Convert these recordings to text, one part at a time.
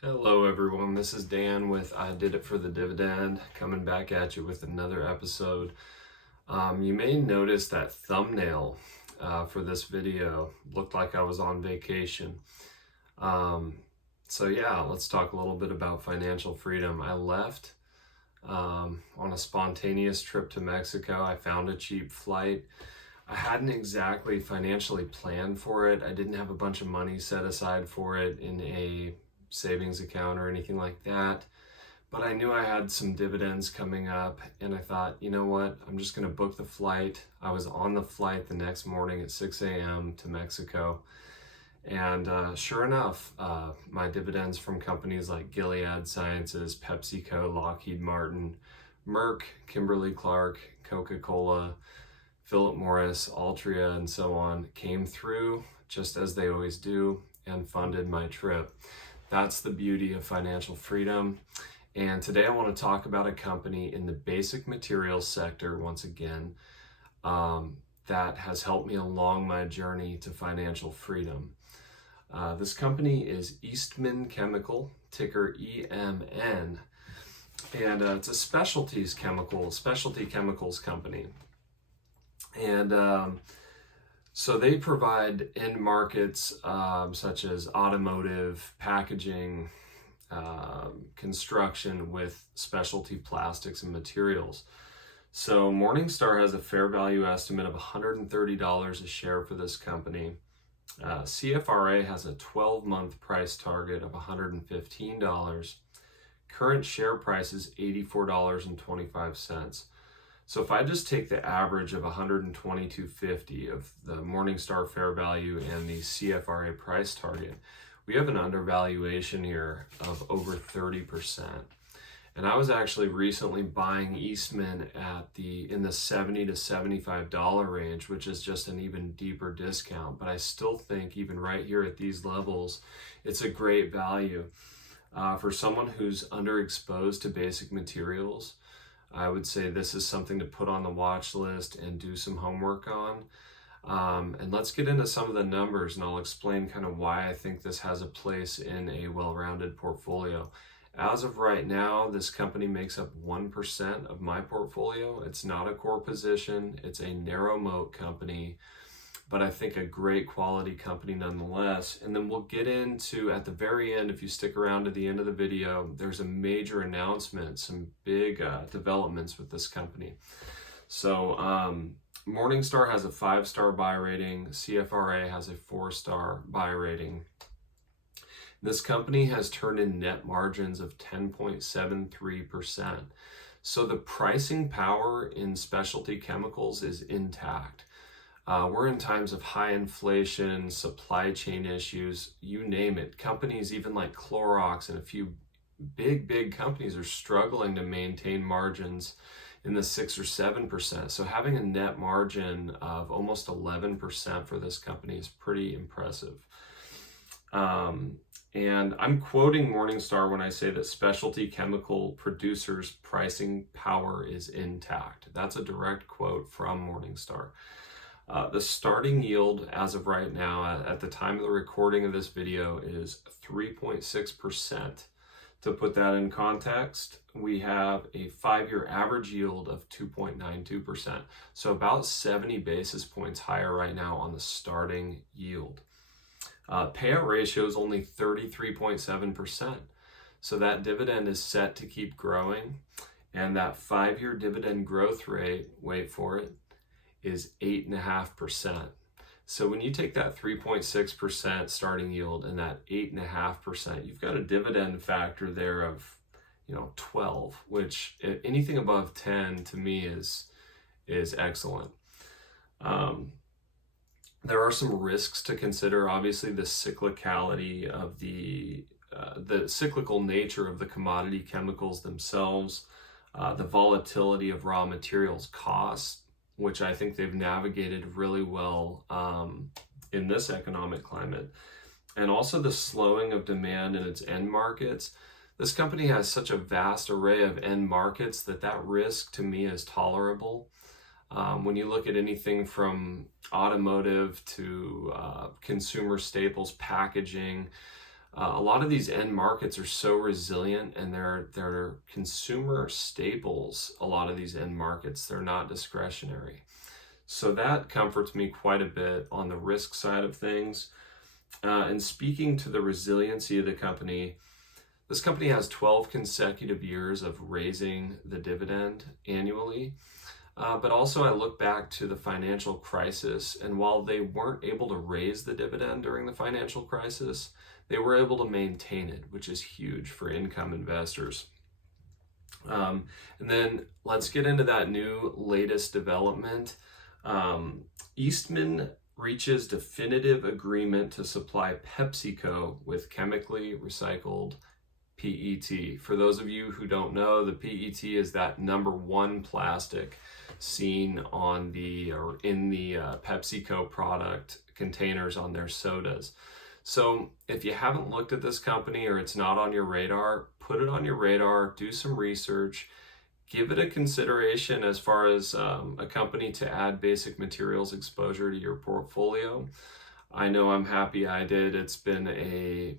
Hello everyone, this is Dan with I Did It for the Dividend, coming back at you with another episode. You may notice that thumbnail for this video looked like I was on vacation. Let's talk a little bit about financial freedom. I left on a spontaneous trip to Mexico. I found a cheap flight. I hadn't exactly financially planned for it. I didn't have a bunch of money set aside for it in a savings account or anything like that. But I knew I had some dividends coming up, and I thought, you know what, I'm just going to book the flight. I was on the flight the next morning at 6 a.m. to Mexico. And sure enough, my dividends from companies like Gilead Sciences, PepsiCo, Lockheed Martin, Merck, Kimberly-Clark, Coca-Cola, Philip Morris, Altria, and so on came through just as they always do and funded my trip. That's the beauty of financial freedom. And today I want to talk about a company in the basic materials sector, once again, that has helped me along my journey to financial freedom. This company is Eastman Chemical, ticker EMN, and it's a specialty chemicals company. And so they provide end markets such as automotive, packaging, construction with specialty plastics and materials. So Morningstar has a fair value estimate of $130 a share for this company. CFRA has a 12-month price target of $115. Current share price is $84.25. So if I just take the average of $122.50 of the Morningstar fair value and the CFRA price target, we have an undervaluation here of over 30%. And I was actually recently buying Eastman in the $70 to $75 range, which is just an even deeper discount. But I still think even right here at these levels, it's a great value. For someone who's underexposed to basic materials, I would say this is something to put on the watch list and do some homework on. And let's get into some of the numbers, and I'll explain kind of why I think this has a place in a well-rounded portfolio. As of right now, this company makes up 1% of my portfolio. It's not a core position. It's a narrow moat company, but I think a great quality company nonetheless. And then we'll get into, at the very end, if you stick around to the end of the video, there's a major announcement, some big developments with this company. So Morningstar has a 5-star buy rating. CFRA has a 4-star buy rating. This company has turned in net margins of 10.73%. So the pricing power in specialty chemicals is intact. We're in times of high inflation, supply chain issues, you name it. Companies even like Clorox and a few big companies are struggling to maintain margins in the 6 or 7%. So having a net margin of almost 11% for this company is pretty impressive. And I'm quoting Morningstar when I say that specialty chemical producers' pricing power is intact. That's a direct quote from Morningstar. The starting yield as of right now, at the time of the recording of this video, is 3.6%. To put that in context, we have a 5-year average yield of 2.92%. So about 70 basis points higher right now on the starting yield. Payout ratio is only 33.7%. So that dividend is set to keep growing. And that 5-year dividend growth rate, wait for it, is 8.5%. So when you take that 3.6% starting yield and that 8.5%, you've got a dividend factor there of 12, which anything above 10 to me is excellent. There are some risks to consider. Obviously, the cyclicality of the cyclical nature of the commodity chemicals themselves, the volatility of raw materials costs, which I think they've navigated really well in this economic climate, and also the slowing of demand in its end markets. This company has such a vast array of end markets that risk to me is tolerable. When you look at anything from automotive to consumer staples, packaging, A lot of these end markets are so resilient, and they're consumer staples. A lot of these end markets, they're not discretionary. So that comforts me quite a bit on the risk side of things. And speaking to the resiliency of the company, this company has 12 consecutive years of raising the dividend annually. But also I look back to the financial crisis, and while they weren't able to raise the dividend during the financial crisis, they were able to maintain it, which is huge for income investors. And then let's get into that new latest development. Eastman reaches definitive agreement to supply PepsiCo with chemically recycled PET. For those of you who don't know, the PET is that #1 plastic seen on in the PepsiCo product containers on their sodas. So if you haven't looked at this company, or it's not on your radar, put it on your radar, do some research, give it a consideration as far as a company to add basic materials exposure to your portfolio. I know I'm happy I did. It's been a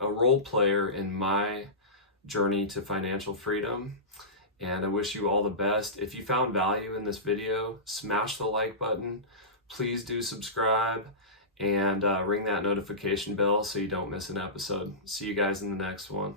role player in my journey to financial freedom, and I wish you all the best. If you found value in this video, smash the like button. Please do subscribe, and ring that notification bell so you don't miss an episode. See you guys in the next one.